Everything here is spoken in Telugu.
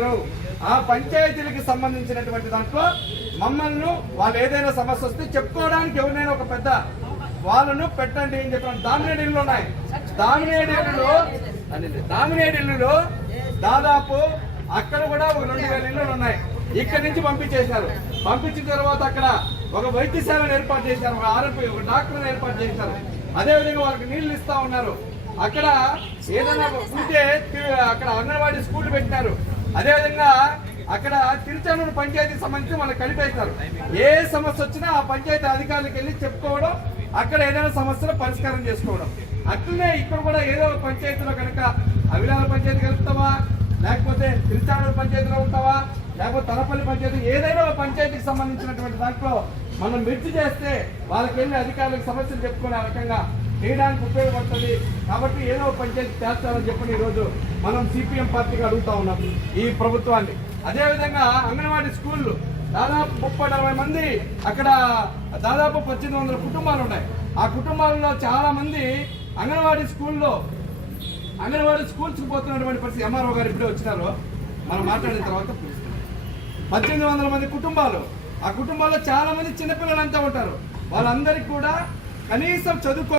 ఉన్నారు ఆ పంచాయతీలకు సంబంధించినటువంటి దాంట్లో మమ్మల్ని వాళ్ళు ఏదైనా సమస్య వస్తే చెప్పుకోవడానికి ఎవరినైనా ఒక పెద్ద వాళ్ళను పెట్టండి అని చెప్పిన దామినేడు ఇల్లు ఉన్నాయి. దామినేడు ఇల్లులో దామినేడు ఇల్లులో దాదాపు అక్కడ కూడా ఒక రెండు వేల ఇల్లులు ఉన్నాయి. ఇక్కడ నుంచి పంపించేశారు. పంపించిన తర్వాత అక్కడ ఒక వైద్యశాలను ఏర్పాటు చేశారు. ఒక ఆర్ఎంపీ ఒక డాక్టర్ని ఏర్పాటు చేశారు. అదే విధంగా వాళ్ళకి నీళ్ళు ఇస్తా ఉన్నారు. అక్కడ ఏదైనా ఉంటే అక్కడ అంగన్వాడీ స్కూల్ పెట్టినారు. అదేవిధంగా అక్కడ తిరుచానూరు పంచాయతీ సంబంధించి మనకు కలిపేస్తారు. ఏ సమస్య వచ్చినా ఆ పంచాయతీ అధికారులకు వెళ్ళి చెప్పుకోవడం అక్కడ ఏదైనా సమస్యలు పరిష్కారం చేసుకోవడం. అట్లనే ఇక్కడ కూడా ఏదో ఒక పంచాయతీలో కనుక అవిలాల పంచాయతీ కలుపుతావా? లేకపోతే తిరుచానూరు పంచాయతీలో ఉంటావా? లేకపోతే తలపల్లి పంచాయతీ ఏదైనా పంచాయతీకి సంబంధించినటువంటి దాంట్లో మనం మిర్చి చేస్తే వాళ్ళకి వెళ్ళి అధికారులకు సమస్యలు చెప్పుకునే రకంగా చేయడానికి ఉపయోగపడుతుంది. కాబట్టి ఏదో ఒక పంచాయతీ చేస్తారని చెప్పని ఈరోజు మనం సిపిఎం పార్టీగా అడుగుతా ఉన్నాం ఈ ప్రభుత్వాన్ని. అదేవిధంగా అంగన్వాడీ స్కూళ్ళు దాదాపు ముప్పై నలభై మంది అక్కడ దాదాపు పద్దెనిమిది వందల కుటుంబాలు ఉన్నాయి. ఆ కుటుంబాలలో చాలా మంది అంగన్వాడీ స్కూల్లో అంగన్వాడీ స్కూల్స్కి పోతున్నటువంటి పరిస్థితి. ఎంఆర్ఓ గారు ఇప్పుడే వచ్చినారు. మనం మాట్లాడిన తర్వాత పద్దెనిమిది వందల మంది కుటుంబాలు. ఆ కుటుంబాల్లో చాలా మంది చిన్నపిల్లలంతా ఉంటారు. వాళ్ళందరికీ కూడా కనీసం చదువుకో